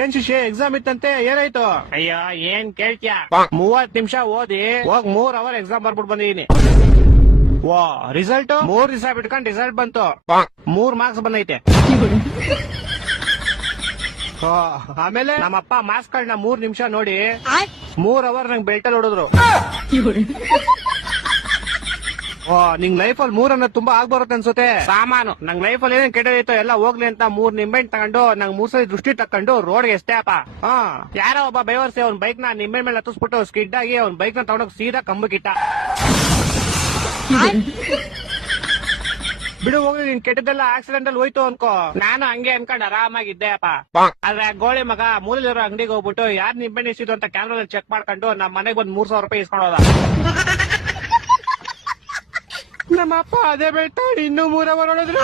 ಏನ್ ಶಿಷ್ಯ ಎಕ್ಸಾಮ್ ಇತ್ತಂತೆ ಏನಾಯ್ತು? ಅಯ್ಯೋ ಏನ್ ಕೇಳ್ತ್ಯಾ, 30 ನಿಮಿಷ ಓದಿ ಹೋಗ್ 3 ಅವರ್ ಎಕ್ಸಾಮ್ ಬರ್ಬಿಟ್ಟು ಬಂದಿದೀನಿ. ವಾ ರಿಸಲ್ಟ್ 3 ದಿವಸ ಬಿಟ್ಕೊಂಡ್ ರಿಸಲ್ಟ್ ಬಂತು, 3 ಮಾರ್ಕ್ಸ್ ಬಂದೈತೆ. ಆಮೇಲೆ ನಮ್ಮಪ್ಪ ಮಾರ್ಕ್ಸ್ ಗಳನ್ನ 3 ನಿಮಿಷ ನೋಡಿ 3 ಅವರ್ ನಂಗೆ ಬೆಲ್ಟಲ್ಲಿ ಹೊಡೆದ್ರು. ನಿಂಗ್ ಲೈಫ್ ಅಲ್ಲಿ 3 ಅನ್ನೋದು ತುಂಬಾ ಆಗ್ಬರುತ್ತೆ ಅನ್ಸುತ್ತೆ. ಸಾಮಾನು ನಂಗ್ ಲೈಫ್ ಅಲ್ಲಿ ಏನೇನ್ ಕೆಟ್ಟದೈತೋ ಎಲ್ಲ ಹೋಗ್ಲಿ ಅಂತ 3 ನಿಂಬೆಹಣ್ಣು ತಗೊಂಡು ನಂಗ್ 3 ಸಲ ದೃಷ್ಟಿ ತಕೊಂಡು ರೋಡ್ಗೆ ಎಷ್ಟೇ ಅಪ್ಪ. ಯಾರೋ ಒಬ್ಬ ಬೈವರ್ಸಿ ಅವ್ನ ಬೈಕ್ ನ ನಿಂಬೆಹಣ್ಣು ಮೇಲೆ ಹತ್ತಿಸ್ಬಿಟ್ಟು ಸ್ಕಿಡ್ ಆಗಿ ಅವ್ನ ಬೈಕ್ ನ ತಗೊಂಡೋಗಿ ಸೀದಾ ಕಂಬಕ್ಕಿಟ್ಟ. ಬಿಡು ಹೋಗ್ಲಿ, ನಿನ್ ಕೆಟ್ಟದೆಲ್ಲ ಆಕ್ಸಿಡೆಂಟ್ ಅಲ್ಲಿ ಹೋಯ್ತು ಅನ್ಕೋ. ನಾನು ಹಂಗೆ ಅನ್ಕೊಂಡ್ ಆರಾಮಾಗಿದ್ದೆ ಅಪ್ಪ. ಆದ್ರೆ ಆ ಗೋಳಿ ಮಗ ಮೂಲಲಿರೋ ಅಂಗಡಿಗೆ ಹೋಗ್ಬಿಟ್ಟು ಯಾರ್ ನಿಂಬೆಹಣ್ಣು ಇಸಿದ್ರು ಅಂತ ಕ್ಯಾಮ್ರಾ ಚೆಕ್ ಮಾಡ್ಕೊಂಡು ನಮ್ ಮನೆಗ್ ಬಂದ್ 3,000 ರೂಪಾಯಿ ಇಸ್ಕೊಂಡು ಹೋದ. ನಮ್ಮಪ್ಪ ಅದೇ ಬೆಳ್ತ ಇನ್ನೂ 3 ಅವರ್ ಹೊಡೆದ್ರು.